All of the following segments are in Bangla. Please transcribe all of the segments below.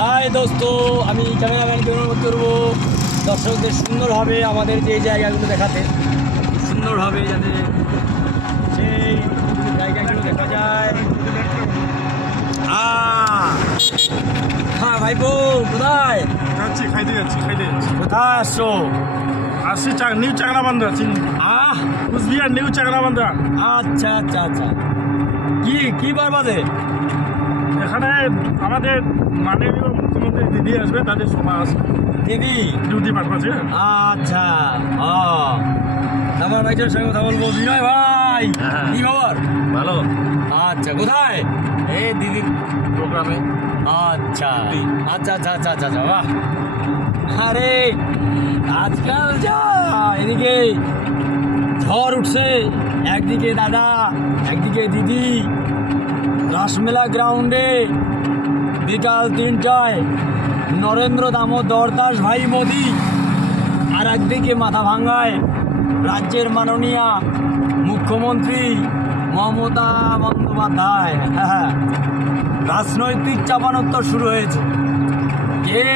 হাই দোস্ত, আমি ক্যামেরাম্যানকে অনুরোধ করবো দর্শকদের সুন্দর হবে আমাদের যে জায়গাগুলো দেখাতে, সুন্দর হবে যাতে সেই জায়গাগুলো দেখা যায়। হ্যাঁ ভাইপো, কোথায় যাচ্ছি, খাইতে যাচ্ছি। কোথায় আসছো? আসছি নিউ চাকরাবান্ধা, কুচবিহার নিউ চাকরাবান্ধা। আচ্ছা আচ্ছা আচ্ছা, কি বার বাজে? এখানে আমাদের মাননীয় মুখ্যমন্ত্রী দিদি আসবে, তাদের সভা আছে, দিদি ডিউটি পারপাসে। আচ্ছা, আমার ভাইটার সঙ্গে কথা বলবো। বিনয় ভাই, কি খবর? ভালো। আচ্ছা, কোথায়? এই দিদির প্রোগ্রামে। আচ্ছা আচ্ছা আচ্ছা আচ্ছা আচ্ছা আচ্ছা, বাহ। আরে আজকাল যা এদিকে ঝড় উঠছে, একদিকে দাদা একদিকে দিদি রাসমেলা গ্রাউন্ডে বিকাল 3টায় নরেন্দ্র দামোদর দাস ভাই মোদি, আর একদিকে মাথা ভাঙ্গায় রাজ্যের মাননীয়া মুখ্যমন্ত্রী মমতা বন্দ্যোপাধ্যায়। হ্যাঁ, রাজনৈতিক চাপানোত্তর শুরু হয়েছে। কে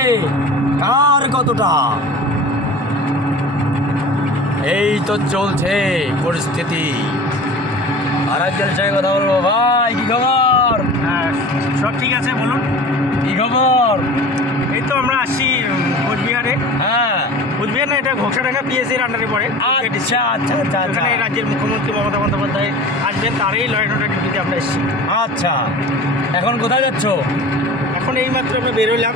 কার কতটা, এই তো চলছে পরিস্থিতি। আর একজন সঙ্গে কথা বলবো। ভাই, কি খবর? হ্যাঁ, সব ঠিক আছে, বলুন। কি খবর? এই তো আমরা আসছি কোচবিহারে। হ্যাঁ, কোচবিহার না, এটা ঘোষাডাঙ্গা পিএসসির আন্ডারে পড়ে। আচ্ছা আচ্ছা আচ্ছা আচ্ছা এখানে রাজ্যের মুখ্যমন্ত্রী মমতা বন্দ্যোপাধ্যায় আসবেন, তারই লয়েন অর্ডার ডিউটিতে আমরা এসেছি। আচ্ছা, এখন কোথায় যাচ্ছ? এখন এইমাত্র আমরা বেরোলাম,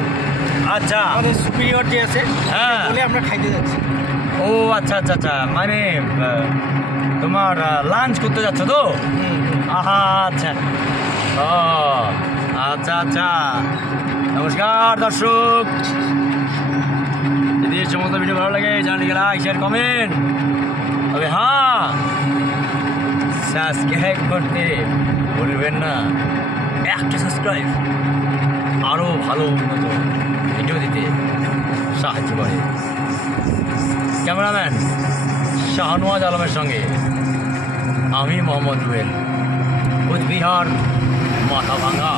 আচ্ছা, আমাদের সুপিরিয়র যে আছে হ্যাঁ, বলে আমরা খাইতে যাচ্ছি। ও আচ্ছা আচ্ছা আচ্ছা, মানে তোমার লাঞ্চ করতে যাচ্ছ তো? আহা, আচ্ছা, ও আচ্ছা আচ্ছা। নমস্কার দর্শক, যদি এই সমস্ত ভিডিও ভালো লাগে জানিয়ে লাইক শেয়ার কমেন্ট, তবে হ্যাঁ, সাবস্ক্রাইব করতে ভুলবেন না। একটা সাবস্ক্রাইব আরও ভালো উন্নত ভিডিও দিতে সাহায্য করে। ক্যামেরাম্যান শাহনওয়াজ আলমের সঙ্গে আমি মোহাম্মদ রুয়েল, কোচবিহার মাথাভাঙ্গা।